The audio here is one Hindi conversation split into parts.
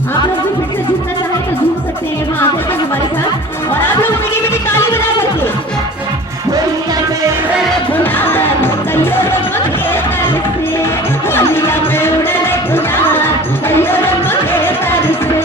आप लोग भी फिर से झूमना चाहें तो झूम सकते हैं यहाँ आकर के हमारे साथ, और आप लोग मीठी मीठी ताली बजा करके होलिया में गुलाल कहियो रंग के तरसे, होलिया में उड़े गुलाल कहियो रंग के तरसे।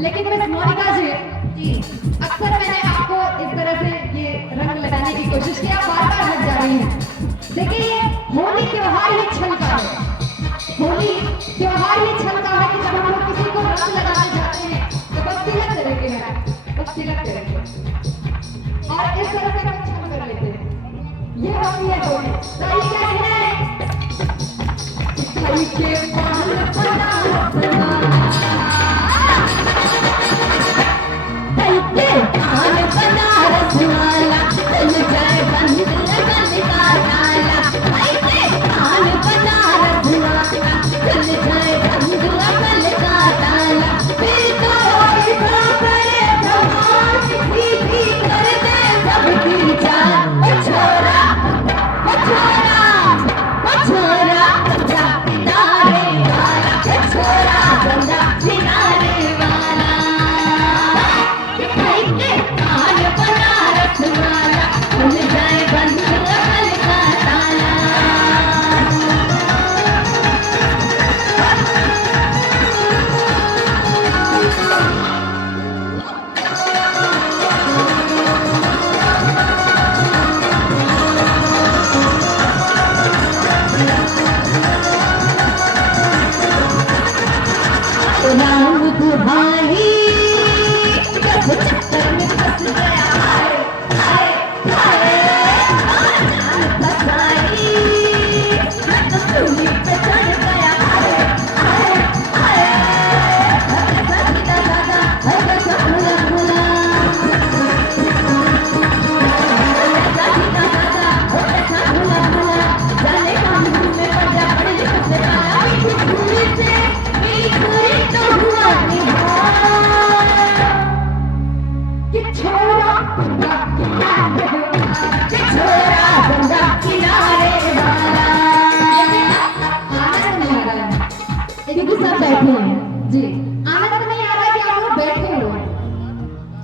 लेकिन मिस मोनिका जी, अक्सर मैंने आपको इस तरह से ये रंग लगाने की कोशिश की, आप बार-बार हट जा रही हैं। देखिए ये होली त्योहार ही छल का है, होली त्योहार ही छल का है कि जब हम लोग किसी को रंग लगाने जाते हैं तो बस तिलक करेंगे ना, बस तिलक करेंगे और इस तरह से हम छल कर लेते हैं। ये होली है होली। तो ये क्या कहना है? भाई के पाल पना बनारस वाला खुल जाए बंद लगन का ताला, ऐसे कान बनारस वाला खुल जाए बंद लगन का ताला, फिर तो ऐसा करे भगवान भी कर दे सबकी जान। ओ छोरा ओ छोरा ओ छोरा गंगा किनारे वाला, ओ छोरा गंगा किनारे वाला, बनारस वाला खुल जाए बंद लगन का ताला। राम को भाई चक्कर में फंस गया, हाय हाय जान फसाई, मैं तो सूली पे चढ़ गया, हाय हाय हाय ऐसा सीधा साधा ऐसा खुला खुला, ऐसा सीधा साधा ऐसा खुला खुला, जाने कौन में पड़ जा पड़े से पाला, पूरी से मेरी पूरी तो हुआ निभा कि छोरा गंगा किनारे वाला। आनंद नहीं आ रहा है क्योंकि सब बैठे हैं जी, आनंद नहीं आ रहा है कि आप लोग बैठे हो।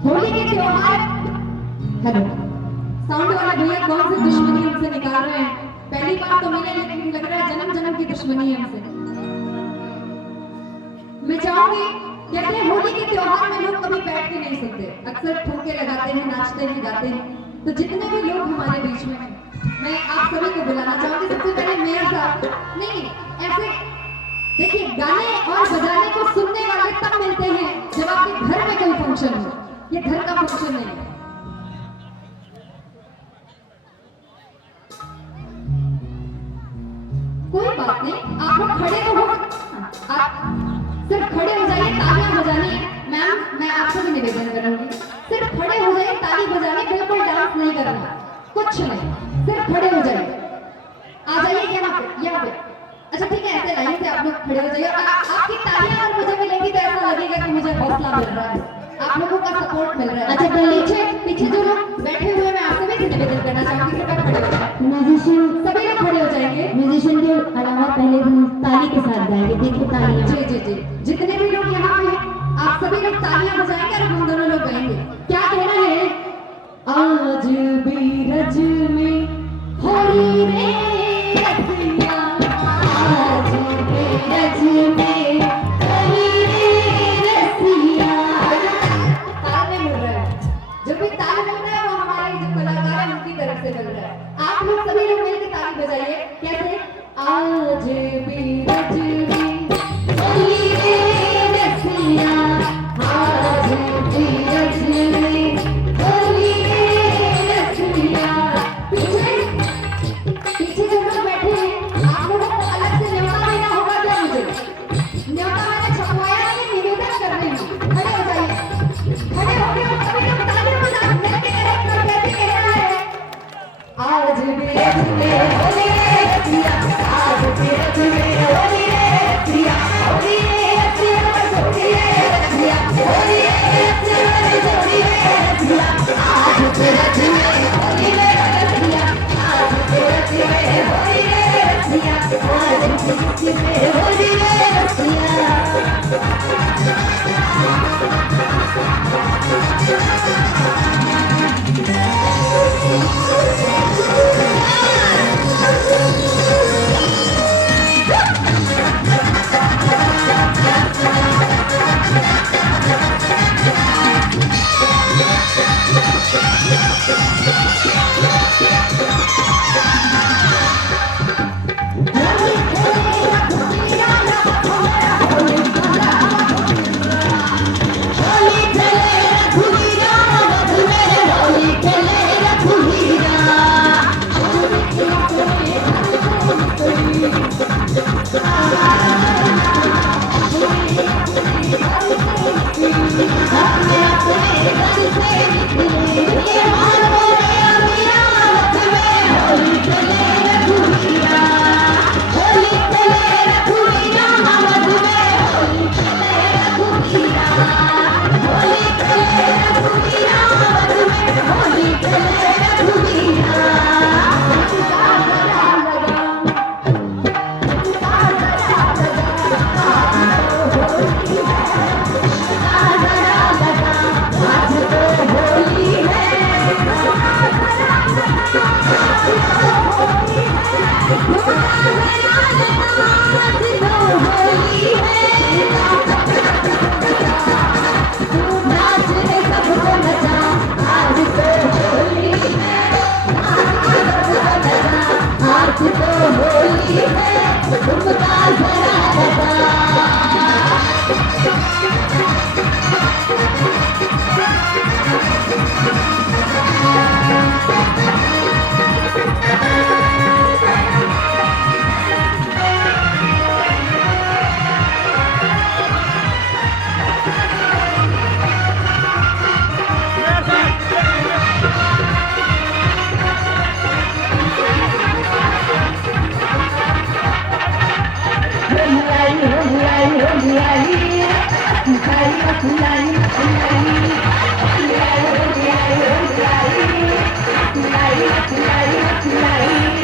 होली के त्योहार, हेलो साउंड वाला भैया कौन सी दुश्मनी हमसे निकाल रहे हैं? पहली बार तो मिले लेकिन लग रहा है जन्म जन्म की दुश्मनी है हमसे। मैं चाहूंगी, कहते हैं होली के त्योहार में लोग कभी बैठ के नहीं सकते, अक्सर ठुमके लगाते हैं, नाचते हैं, गाते हैं। तो जितने भी लोग हमारे बीच में हैं, मैं आप सभी को बुलाना चाहूंगी। सबसे पहले मेयर साहब, नहीं ऐसे देखिए, गाने और बजाने को सुनने वाले तब मिलते हैं जब आपके घर में कोई फंक्शन हो, ये घर का फंक्शन नहीं है। कोई बात नहीं, आप लोग खड़े तो हो, आप सिर्फ खड़े हो जाइए, तालियां बजानी है। मैम मैं आपसे भी निवेदन करूंगी, सिर्फ खड़े हो जाइए, ताली बजानी, बिल्कुल डांस नहीं करना, कुछ नहीं, सिर्फ खड़े हो जाइए। आ जाइए यहाँ पे। अच्छा ठीक है, ऐसे लाइन से आप लोग खड़े हो जाइए। आपकी तालियां अगर मुझे मिलेंगी तो ऐसा लगेगा कि मुझे हौसला मिल रहा है, आप लोगों का सपोर्ट मिल रहा है। अच्छा पीछे पीछे जो लोग बैठे हुए, मैं आप सभी से निवेदन करना चाहूंगी, कृपया खड़े हो जाए। म्यूजिशियन सभी लोग खड़े हो जाएंगे। म्यूजिशियन के अलावा पहले हम ताली के साथ गाएंगे, देखिए तालियां। जी जी जी, जितने भी लोग यहाँ पे हैं आप सभी लोग तालियां बजाएंगे और हम दोनों लोग गाएंगे। क्या कहना है? आज बीरज में होली रे रसिया, आज बीरज में होली रे रसिया। ताल नहीं मिल रहा है, जो भी ताल मिल रहा है वो हमारे जो कलाकार हैं उनकी तरफ से मिल रहा है। आप लोग सभी लोग मिलकर ताली बजाइए। कैसे? आज बीरज में होली रे रसिया, आज बीरज में होली रे रसिया। पीछे जो लोग बैठे हैं आप लोगों को अलग से न्योता देना होगा क्या? मुझे न्योता मैंने छपवाया है निवेदन करने में। खड़े हो जाइए, खड़े हो गए सभी लोग ताली बजा मिलके करें। कैसे कहना है? आज बीरज में होली रे रसिया, आज बीरज में होली रे रसिया, होली रे रसिया, होली रे रसिया, होली रे रसिया, होली रे रसिया। आज बीरज में होली रे रसिया, आज बीरज में होली रे रसिया, आज बीरज में होली रे रसिया।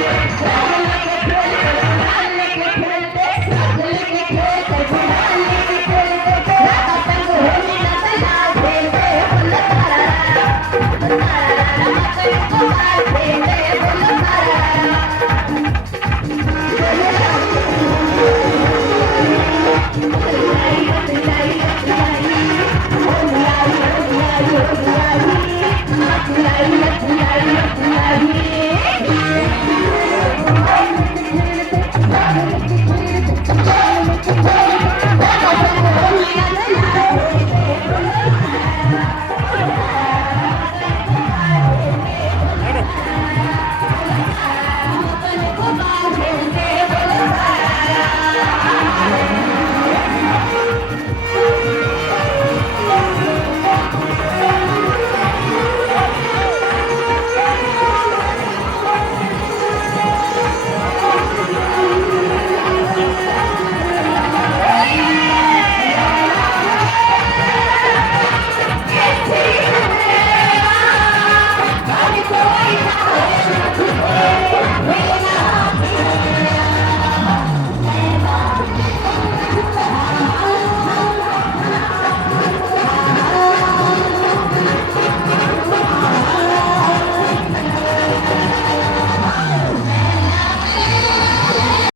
Thank you.